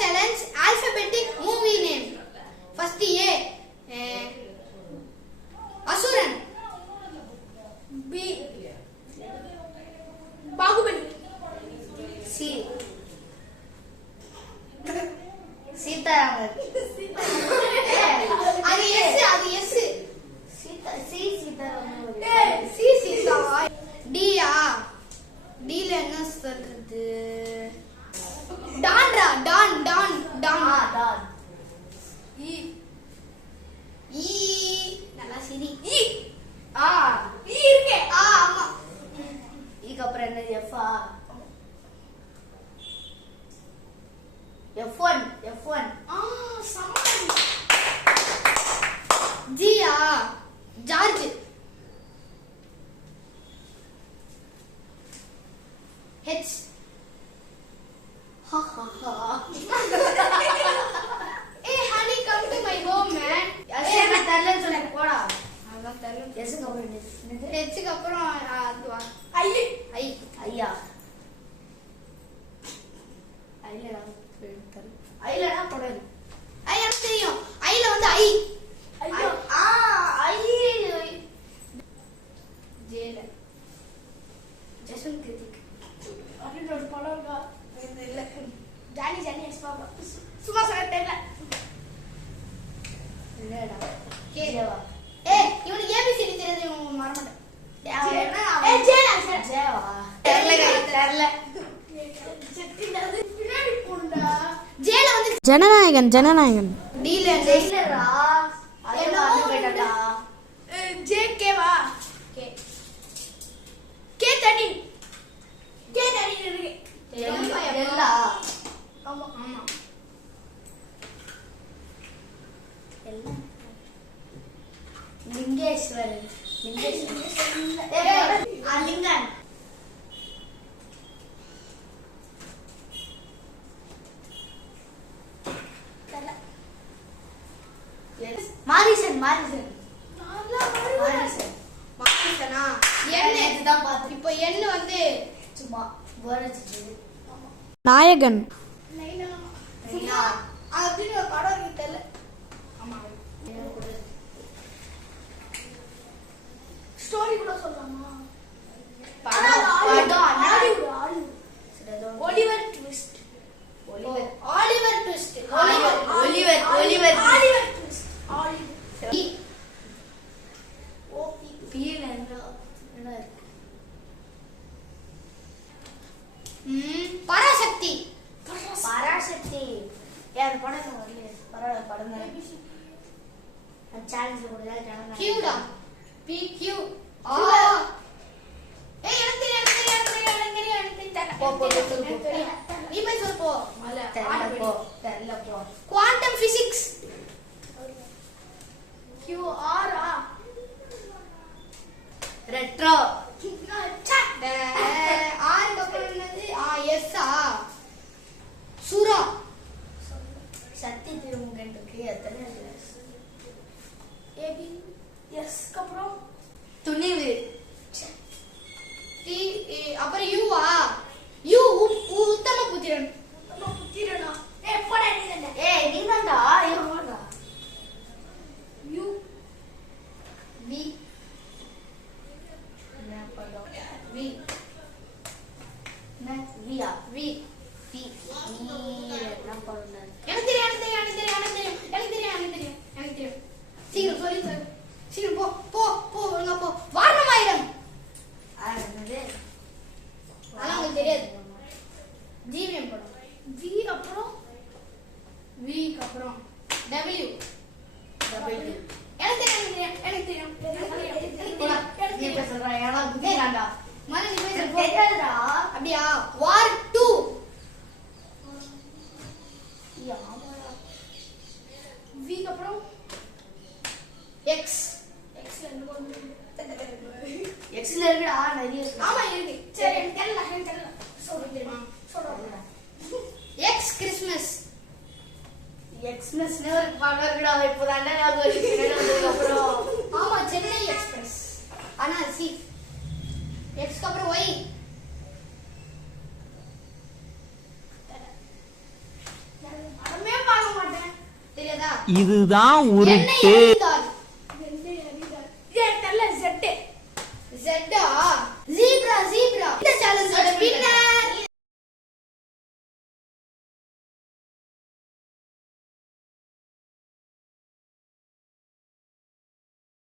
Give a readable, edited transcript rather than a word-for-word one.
challenge alphabetic movie name. First A. Asuran. B. Bahubali. C. Sitaram. அது S. Sitaram. C Sita. D யா? D ல என்ன சொல்றது? டான்ரா. Don. Don. E. நல்லா சரி. E. E இருக்கே. ஆமா. இதுக்கு அப்புறம் என்ன F ah? F1. Saman. G yeah? George. H. Ha. Hey honey, come to my home man. என்ன தெரியலன்னு சொல்லி போடா. அதான் தெரியல. எஸ்க்கு அப்புறம் என்னது? H க்கு அப்புறம் அதுவா? I. ஐயா. ஐலடா போடாது. I எனக்கு தெரியும். I ல வந்து I. ஐயோ. ஐ. J ல ஜெசன் கிருத்திக். அப்படின்னு ஒரு படம் இருக்கா? இல்ல. Johnny yes papa. சும்மா சொல்ல தெரியல. இல்லடா. K. ஜேவா. இவனுக்கு ABCD தெரியாது, இவன் மறக்க மாட்டான். ஜேவா. தெரியல. J ல வந்து ஜனநாயகன் D ல ஜெயிலரா. அதெல்லாம் வந்து போயிட்டாடா. JK வா? K தனி இருக்கு. எல்லா. ஆமா. லிங்கேஸ்வரன். லிங்கன். மாரிசன். மாத்திட்டனா? N இதுதான் பார்த்து இப்போ N வந்து சும்மா போரடிச்சு. நாயகன் சும்மா அப்படின்னு ஒரு படம் இருக்கு தெரியல. ஆமா. ஸ்டோரி கூட சொல்லலாமா? படம். Oliver twist. Oliver twist. Oliver. E. பீல என்ன இருக்கு? பராசக்தி. பராசக்தி. யார் படம் வரல? பரவாயில்ல படம் தான். சேலஞ்ச் கொடுத்தா Q டா. PQ. எனக்கு தெரியும். நீ போய் சொல்லு போ. தெரியல போ. Quantum physics. QR ஆ? ரெட்ரோ. ஆறுக்கு அப்புறம் என்னது? S ஆ? சுரா. சக்தி திருமுகன் இருக்கு. எத்தனை AB. S க்கு அப்புறம் துணிவு. T. அப்புறம் U ஆ? U உத்தம புத்திரன். புத்திரனா? போடா நீ. நீதான்டா. இவன்டா. U. V. என்ன படம்? V. என்ன வியா? V. என்ன படம்? எனக்கு தெரியும். சீக்கிரம் சொல்லு. சீக்கிரம் போ. ஒழுங்கா போ. வாரணமாயிரம். என்னது? அதெல்லாம் உங்களுக்கு தெரியாது. ஜீவியம் படம். V அப்புறம் V க்கு அப்புறம் W. எனக்கு தெரியும். நீ இப்ப சொல்ற எனக்கு புரியலடா. மறு நீ போய் சொல்லு. தெரியாதுடா. அப்படியா? வார் 2. V க்கு அப்புறம் X. Xல என்ன பண்ணுது? எக்ஸ்ல இருக்குடா நிறைய இருக்கு. ஆமா இருக்கு. சரி எனக்கு தெரியல. சொல்றேன். X Christmas. எக்ஸ்பிரஸ்னே ஒரு படம் இருக்குடா. இப்போதானே அது வச்சிருக்கேன். அப்புறம் ஆமா சென்னை எக்ஸ்பிரஸ். ஆனா சி X க்கு அப்புறம் Y. தெரியாதா? இதுதான் என்ன உருட்டு. எழுதிதால்?